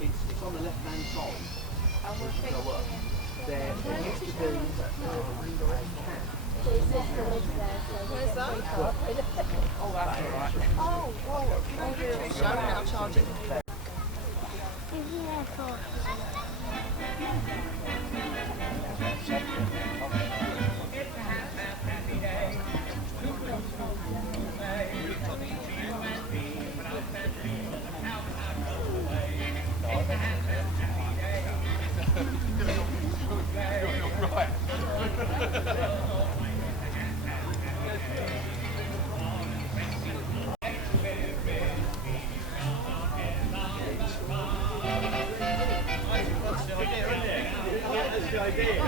It's on the left-hand side. There used to be Where's that? Oh, that's all right. Oh, well, thank you. So now charging. Right. That's the idea.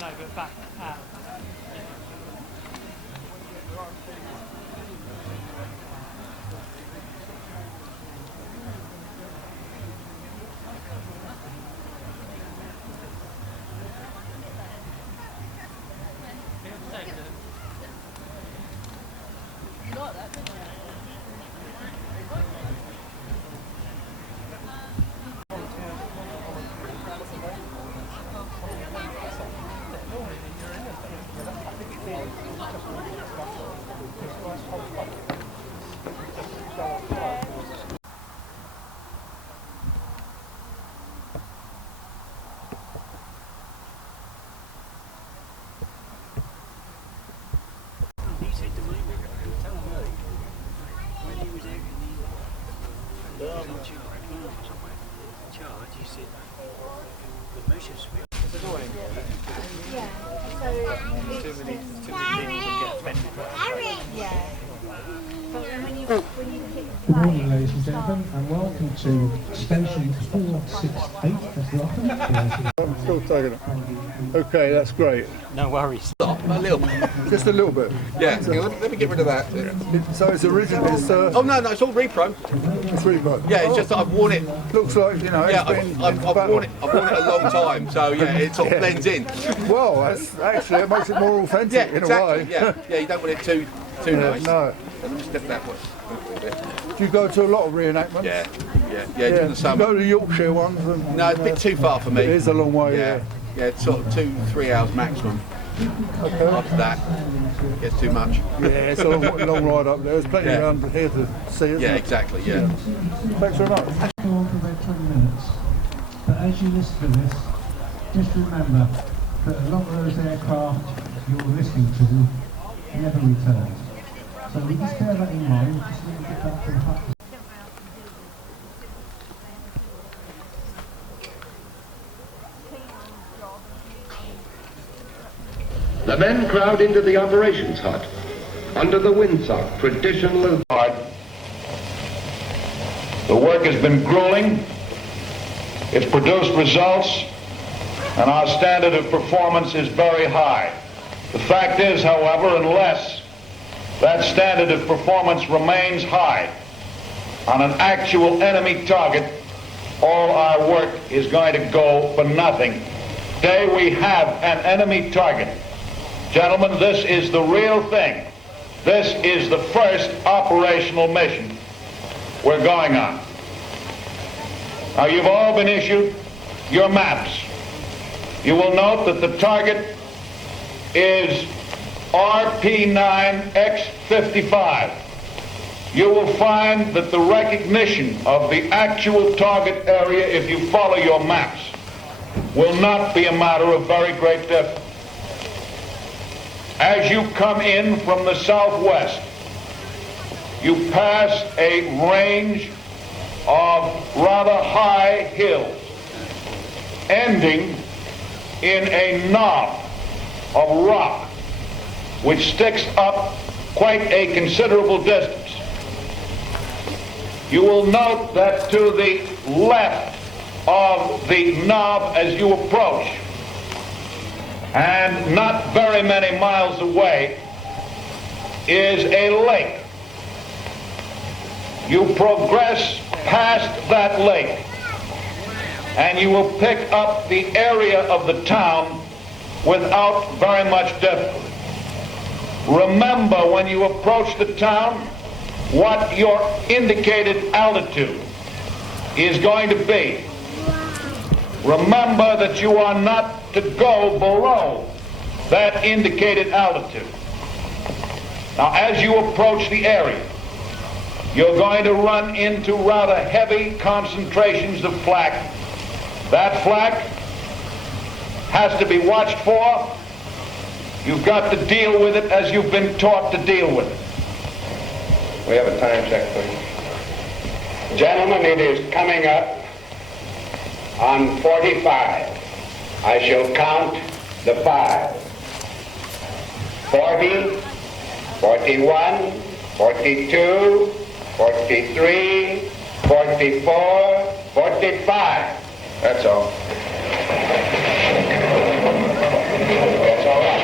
No, but back out. You like that, didn't you? said to me, tell him when he was out in the charge, he said, the missus will. Yeah. So it's yeah. But when you kick Good morning, ladies and gentlemen, and welcome to station 468 at Rougham. I'm still taking it. Okay, that's great. No worries. A little. Just a little bit. Yeah, let me get rid of that. So it's original. It's Oh no, it's all repro. it's really good. Yeah, it's just that I've worn it. Looks like Yeah, I've worn it. I've worn it a long time, so yeah, it sort of blends in. Well, that's actually it makes it more authentic Yeah, in exactly. a way. Yeah, you don't want it too nice. No. Let me step that way. Do you go to a lot of reenactments? Yeah, Yeah. during the You summer. go to the Yorkshire ones. And, No, it's a bit too far for me. It is a long way. Yeah, it's sort of 2-3 hours maximum. Okay. After that, it gets too much. Yeah, it's a long ride up there. There's plenty Yeah. around here to see, isn't Yeah, it? exactly. Yeah. Thanks very much. Go on for about 20 minutes, but as you listen to this, just remember that a lot of those aircraft you're listening to never returned. So we just bear that in mind, just when we get back to the hut. The men crowd into the operations hut, under the windsock, traditional and hard. The work has been grueling, it's produced results, and our standard of performance is very high. The fact is, however, unless that standard of performance remains high on an actual enemy target, all our work is going to go for nothing. Today we have an enemy target. Gentlemen, this is the real thing. This is the first operational mission we're going on. Now, you've all been issued your maps. You will note that the target is RP9X55. You will find that the recognition of the actual target area, if you follow your maps, will not be a matter of very great difference. As you come in from the southwest, you pass a range of rather high hills, ending in a knob of rock, which sticks up quite a considerable distance. You will note that to the left of the knob as you approach, and not very many miles away, is a lake. You progress past that lake, and you will pick up the area of the town without very much difficulty. Remember, when you approach the town, what your indicated altitude is going to be. Remember that you are not to go below that indicated altitude. Now, as you approach the area, you're going to run into rather heavy concentrations of flak. That flak has to be watched for. You've got to deal with it as you've been taught to deal with it. We have a time check, please. Gentlemen, it is coming up on 45. I shall count the 5. 40, 41, 42, 43, 44, 45. That's all. That's all right.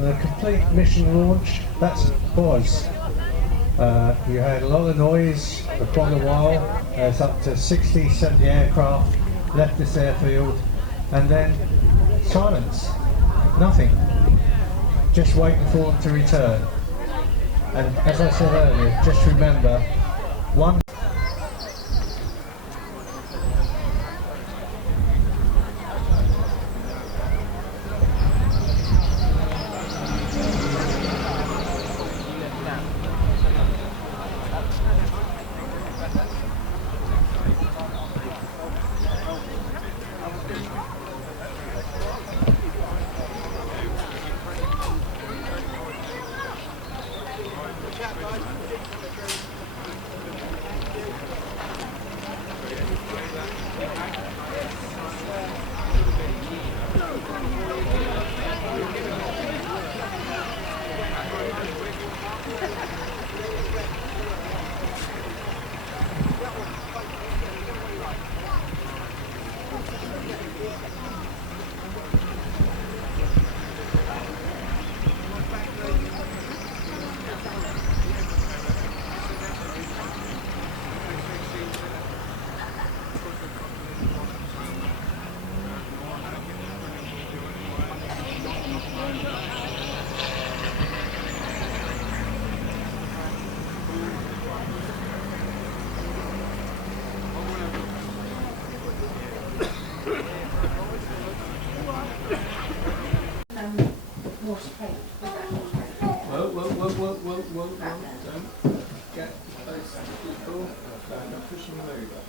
the complete mission launch, that's was. You had a lot of noise for quite a while. There's up to 60, 70 aircraft left this airfield, and then silence, nothing, just waiting for them to return. And as I said earlier, just remember, one Don't get close to people. Don't push them over.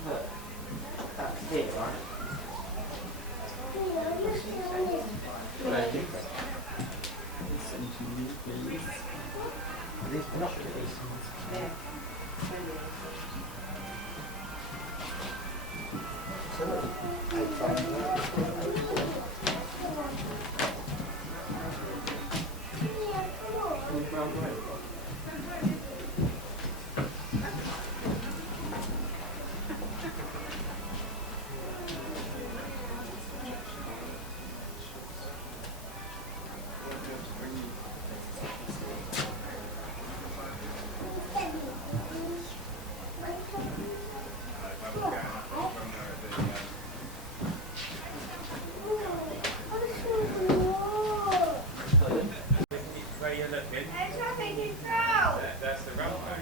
That's it, right? Ready? Listen to me, please. These binoculars. Yeah. That's the Rougham.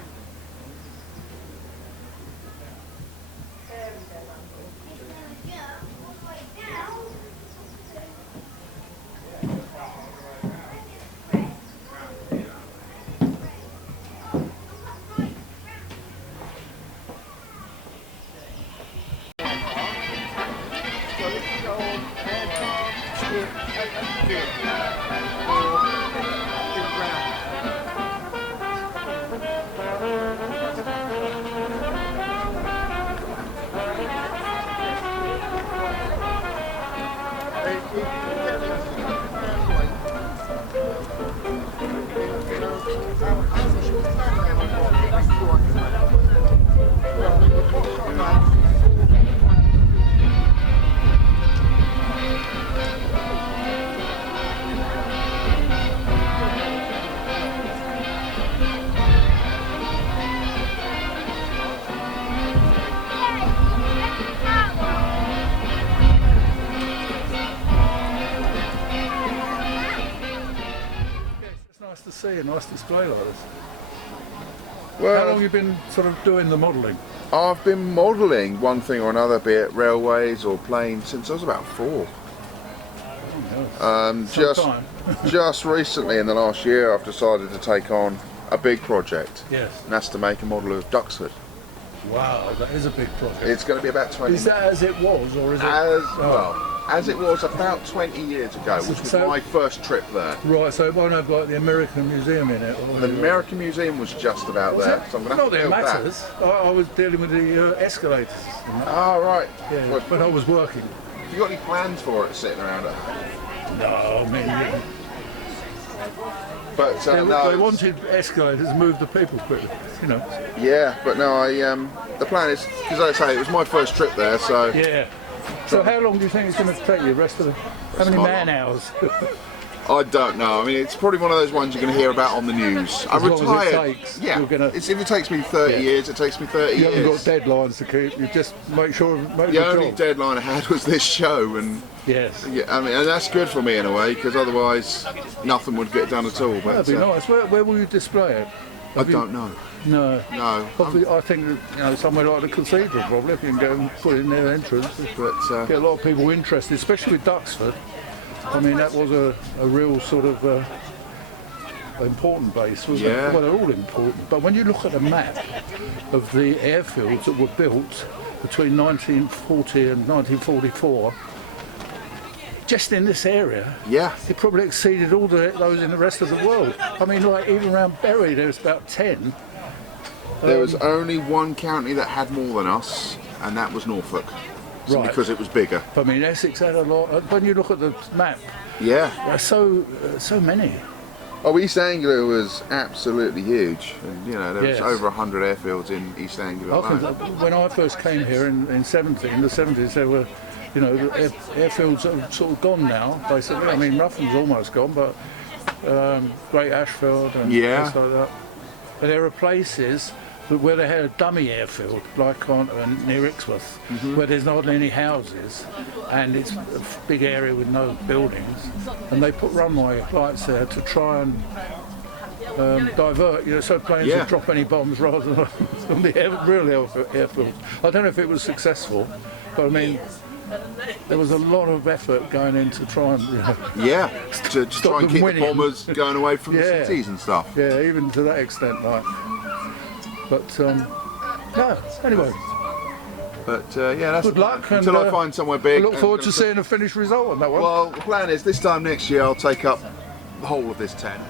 Nice to see a nice display like this. Well, How long have you been sort of doing the modelling? I've been modelling one thing or another, be it railways or planes, since I was about 4. Just recently in the last year I've decided to take on a big project. Yes. And that's to make a model of Duxford. Wow, that is a big project. It's going to be about 20 Is that as it was, or is it? As it was about 20 years ago, which was my first trip there. Right, so it won't have like the American Museum in it? Or The American Museum was just about there, so I'm going to have to build Not that it matters. I was dealing with the escalators. Oh, right. Yeah, Well, when I was working. have you got any plans for it sitting around at home? No, I mean, But they wanted escalators to move the people quickly, you know. Yeah, but no, the plan is, because like I say, it was my first trip there, so... Yeah. So how long do you think it's going to take you, the rest of the... How many man hours? I don't know. I mean, it's probably one of those ones you're going to hear about on the news. I As long as it retired. takes, Yeah. you're gonna- If it takes me 30 years, it takes me 30 You years. haven't got deadlines to keep. You just make sure. Make The your only job. deadline I had was this show, and Yes. yeah, I mean, and that's good for me in a way, because otherwise nothing would get done at all. But That'd be nice. Where will you display it? I don't know. No. No. I think somewhere like the cathedral probably. If you can go and put in their entrance, But get a lot of people interested, especially with Duxford. I mean, that was a real sort of important base, wasn't Yeah. it? Well, they're all important. But when you look at a map of the airfields that were built between 1940 and 1944, just in this area, yeah, it probably exceeded all those in the rest of the world. I mean, like even around Bury, there was about 10. there was only one county that had more than us, and that was Norfolk. So Right. because it was bigger. I mean, Essex had a lot. When you look at the map, Yeah. there's so many. Oh, East Anglia was absolutely huge, and you know there was Yes. over 100 airfields in East Anglia I alone. think when I first came here in the 70s, there were, you know, the airfields are sort of gone now, basically. I mean, Rougham's almost gone, but Great Ashfield and Yeah. places like that. But there are places where they had a dummy airfield, like on near Ixworth, where there's not any houses, and it's a big area with no buildings, and they put runway lights there to try and divert, you know, so planes Yeah. would drop any bombs rather than on the real airfield. I don't know if it was successful, but I mean, there was a lot of effort going in to try and, you know, Yeah, to Stop try and them keep winning. the bombers going away from Yeah. the cities and stuff. yeah, even to that extent, like. But no, anyway, But yeah, that's good luck, and until I find somewhere big. I look and- forward to seeing a finished result on that one. Well, the plan is this time next year I'll take up the whole of this tent.